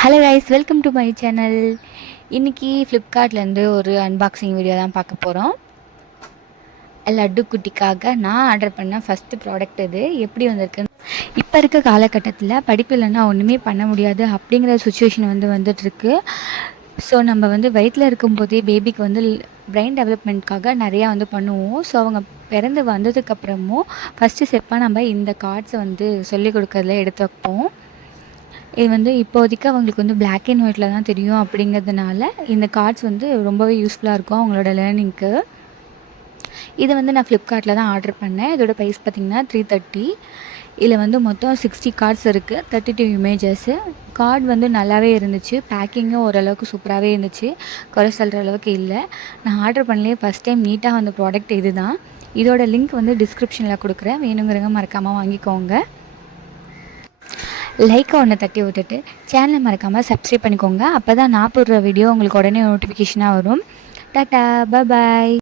Hello guys, welcome to my channel. இன்றைக்கி ஃப்ளிப்கார்ட்லேருந்து ஒரு unboxing video தான் பார்க்க போகிறோம். லட்டு குட்டிக்காக நான் ஆர்டர் பண்ண ஃபஸ்ட்டு ப்ராடக்ட் இது. எப்படி வந்திருக்குன்னு, இப்போ இருக்க காலகட்டத்தில் படிப்பு இல்லைன்னா ஒன்றுமே பண்ண முடியாது அப்படிங்கிற சுச்சுவேஷன் வந்துட்டுருக்கு. ஸோ நம்ம வயிற்றில் இருக்கும்போதே பேபிக்கு பிரெயின் டெவலப்மெண்ட்காக நிறையா பண்ணுவோம். ஸோ அவங்க பிறந்து வந்ததுக்கப்புறமும் ஃபஸ்ட்டு ஸ்டெப்பாக நம்ம இந்த கார்ட்ஸை சொல்லிக் கொடுக்கறதுல எடுத்து வைப்போம். இது இப்போதைக்கு அவங்களுக்கு பிளாக் அண்ட் ஒயிட்டில் தான் தெரியும். அப்படிங்கிறதுனால இந்த கார்ட்ஸ் ரொம்பவே யூஸ்ஃபுல்லாக இருக்கும் அவங்களோட லேர்னிங்க்கு. இதை நான் ஃப்ளிப்கார்ட்டில் தான் ஆர்டர் பண்ணேன். இதோட ப்ரைஸ் பார்த்திங்கன்னா 330. இதில் மொத்தம் 60 கார்ட்ஸ் இருக்குது, 32 இமேஜஸ்ஸு. கார்டு நல்லாவே இருந்துச்சு, பேக்கிங்கும் ஓரளவுக்கு சூப்பராகவே இருந்துச்சு, குறை சொல்கிற அளவுக்கு இல்லை. நான் ஆர்டர் பண்ணலையே ஃபஸ்ட் டைம் நீட்டாக வந்த ப்ராடக்ட் இது தான். இதோட லிங்க் டிஸ்கிரிப்ஷனில் கொடுக்குறேன், வேணுங்கிறவங்க மறக்காமல் வாங்கிக்கோங்க. லைக்கை ஒன்று தட்டி விட்டுட்டு சேனலை மறக்காமல் சப்ஸ்கிரைப் பண்ணிக்கோங்க. அப்போ தான் நான் போடுற வீடியோ உங்களுக்கு உடனே நோட்டிஃபிகேஷனாக வரும். டாட்டா, பாய்.